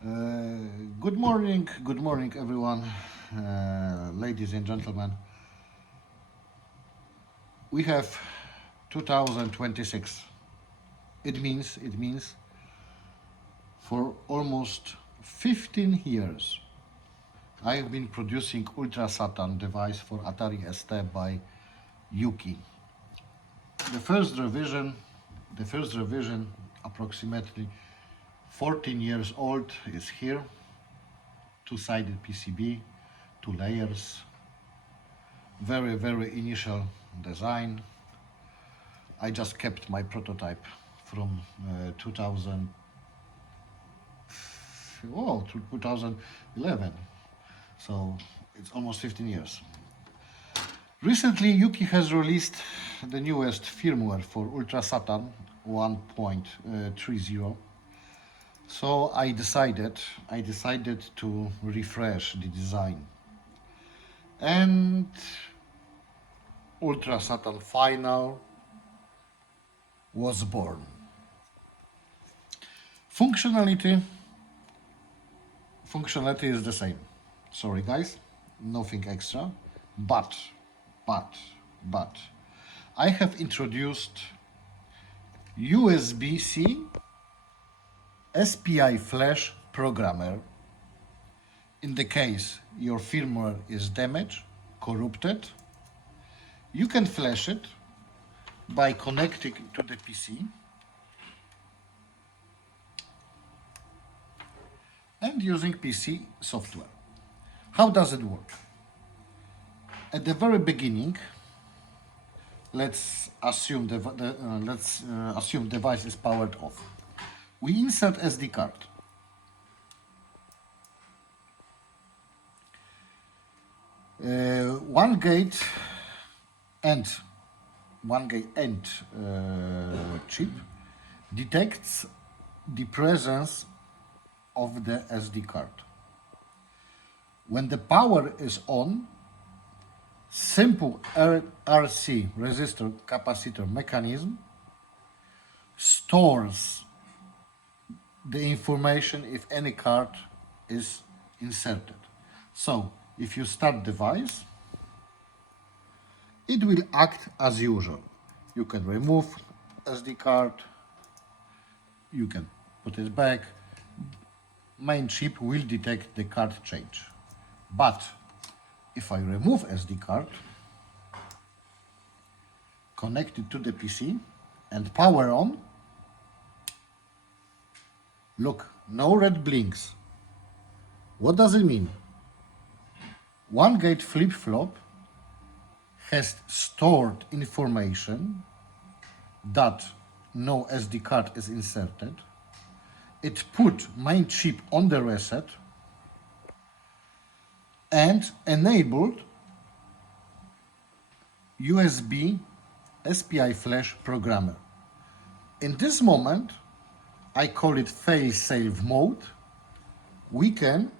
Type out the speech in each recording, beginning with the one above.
Good morning, everyone, ladies and gentlemen. We have 2026. It means for almost 15 years, I have been producing Ultrasatan device for ATARI STE by Yuki. The first revision, approximately 14 years old, is here. Two-sided PCB, two layers, very initial design. I just kept my prototype from 2000 to 2011, so it's almost 15 years. Recently, Yuki has released the newest firmware for Ultrasatan 1.30. So I decided to refresh the design, and Ultrasatan Final was born. Functionality is the same. Sorry guys, nothing extra. But I have introduced USB-C SPI flash programmer in the case your firmware is damaged, corrupted. You can flash it by connecting to the PC and using PC software. How does it work? At the very beginning, let's assume device is powered off. We insert SD card. One gate and chip detects the presence of the SD card. When the power is on, simple RC resistor capacitor mechanism stores the information if any card is inserted. So if you start device, it will act as usual. You can remove SD card, you can put it back. Main chip will detect the card change. But if I remove SD card, connect it to the PC and power on, look, no red blinks. What does it mean? One gate flip-flop has stored information that no SD card is inserted. It put main chip on the reset and enabled USB SPI flash programmer. In this moment, I call it fail-safe mode. We can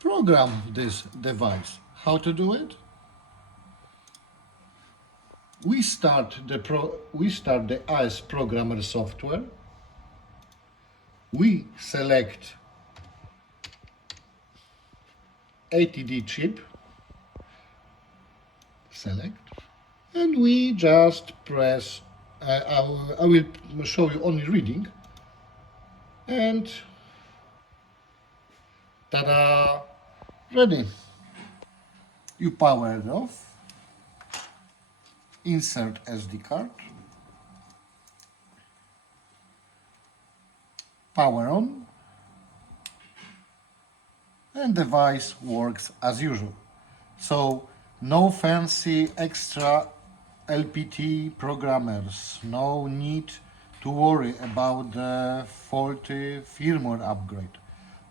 program this device. How to do it? We start the AS programmer software. We select ATD chip, select, and we just press, I will show you only reading, and ta-da, ready. You power it off, insert SD card, power on, and device works as usual. So no fancy extra LPT programmers, no need to worry about the faulty firmware upgrade.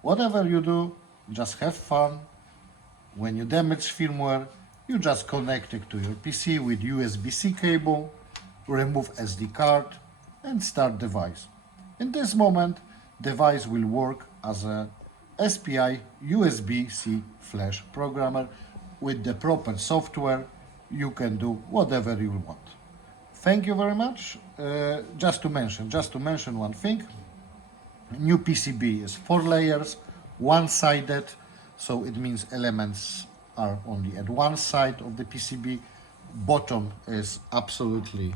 Whatever you do, just have fun. When you damage firmware, you just connect it to your PC with USB-C cable, remove SD card, and start device. In this moment, device will work as a SPI USB-C flash programmer. With the proper software, you can do whatever you want. Thank you very much. Just to mention one thing, New PCB is 4 layers, one-sided, so it means elements are only at one side of the PCB. Bottom is absolutely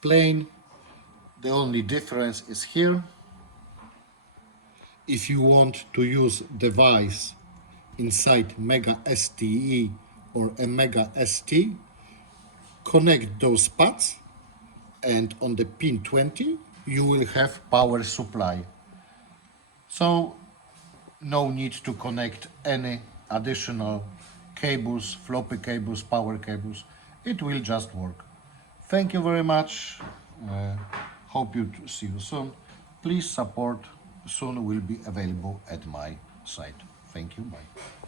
plain. The only difference is here. If you want to use device inside Mega STE or a Mega ST, connect those pads, and on the pin 20 you will have power supply. So no need to connect any additional cables, floppy cables, power cables. It will just work. Thank you very much. Hope you to see you soon. Please support. Soon will be available at my site. Thank you. Bye.